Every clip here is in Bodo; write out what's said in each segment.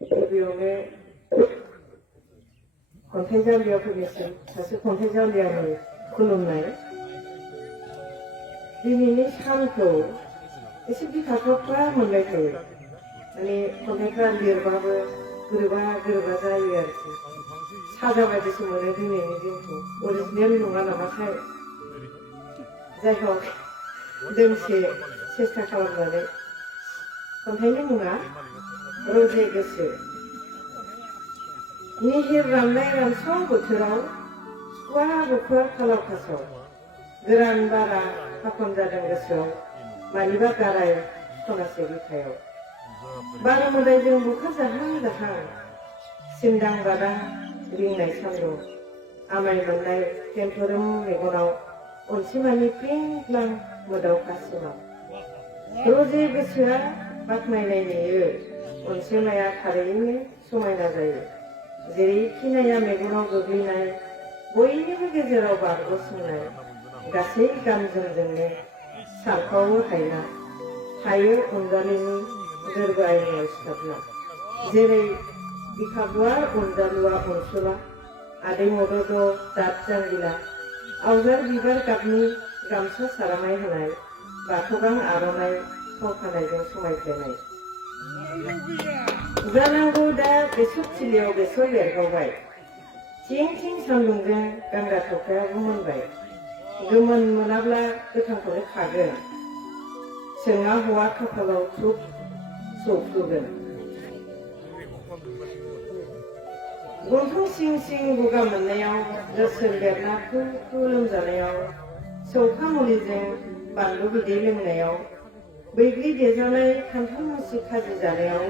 गिबियावनो खन्थाइ जालियाफोरनिसिम सासे खन्थाइ जालियानि खुलुमनाय। दिनैनि सानखौ एसे बिखाफ्राफ्रा मोनबाय थायो, माने खन्थाइफ्रा लिरबाबो गोरोबा जायो आरोखि। साजा बायदिसो मोनो दिनैनि दिनखौ, अरिजिनेल नङा नामाथाय। जाय हक दोंसे सेस्था खालामनानै खन्थाइनि मुङा रजे गोसो। निहिर राननाय रानस्राव बोथोराव सुखुवा बुखुवा खालाव खासाव गोरान बारा फाखन जादों गोसोआव मानिबा गाराय खनासे बिखायाव। बार मोदायजों बुखा जाहां जाहां सिन्दां बादां रिंनाय सान्दुं आमाय मोननाय टेम्पोरोम मेगनाव अनसिमानि प्लिं मोदावखा सिमां। रजे गोसोआ बाख्नायनाय नेयो, अनसिमाया थारैनो समायना जायो। जेरैखि नाया मेगनाव गोग्लैनाय बयनिबो गेजेराव बारग'सिननाय गासै गानजोमजोंनो सारफावो हायना थायो अनजालिनि गोरबो आयनायाव सिथाबना। जेरै बिखा गुवार अनजालुआ अनसुला, आदै मदद' दाद जांगिला, आवजार बिबार गाबनि गामसा सारामाय होनाय बाथौगां आर'नाइ खावखानायजों समायफ्लेनाय। जानांगौ दा बेसर थिलियाव बेसर बेरगावबाय, थिं थिं सान्दुंजों गांगा थफ्लायाबो मोनबाय। गोमोन मोनाब्ला गोथांखौनो खागोन, सोङा हौवा खाफालाव थुब सौफ्रुगोन। गन्थं सिं सिं गगा मोननायाव, गोसोम बेरना फु लोमजानायाव, सौखा मुलिजों बानलु बिदै लोंनायाव, बैग्रि देजानाय खान्थाल मुसि खाजि जानायाव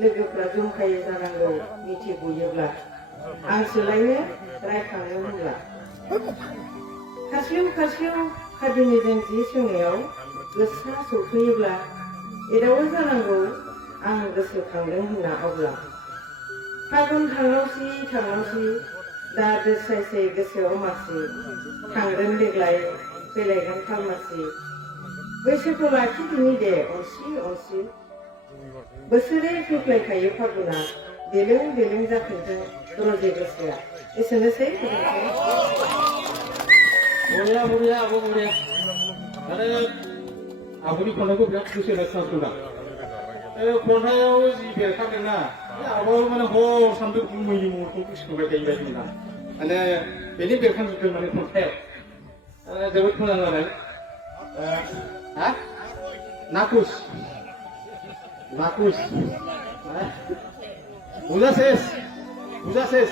लोगोफ्रा जंखायो जानांगौ मिथिगयोब्ला, आंसोलायनो रायखाङो होनब्ला। खास्लिउ खादिनिजों जि सोंनायाव गोसा सौफैयोब्ला एदावो जानांगौ आं गोसोखांदों होनना अब्ला। फागुन थांनावसि दा दोस्रायसै गोसोआव मासि, थांगोन देग्लाय फैलायगोन खालमासि। बैसोखौ लाखिदिनि दे अनसि बोसोरे फैफ्लायखायो फागुना, देलों देलों जाफिनथों रजे गोसोआ। एसेनोसै। बरिया आब' बरिया। आरो आब'नि खन्थाइखौ बिराद गोसो होना खोनासंदां। खन्थाइयाव जि बेरखांदोंना, आब'आबो माने हर सानदों गुमैनि महरखौ गोसोखांबाय थायो बायदि मोना। माने बेनि बेरखांजोबदों माने खन्थाइयाव। जोबोद मोजां जादों। नाकुस बुजा सेस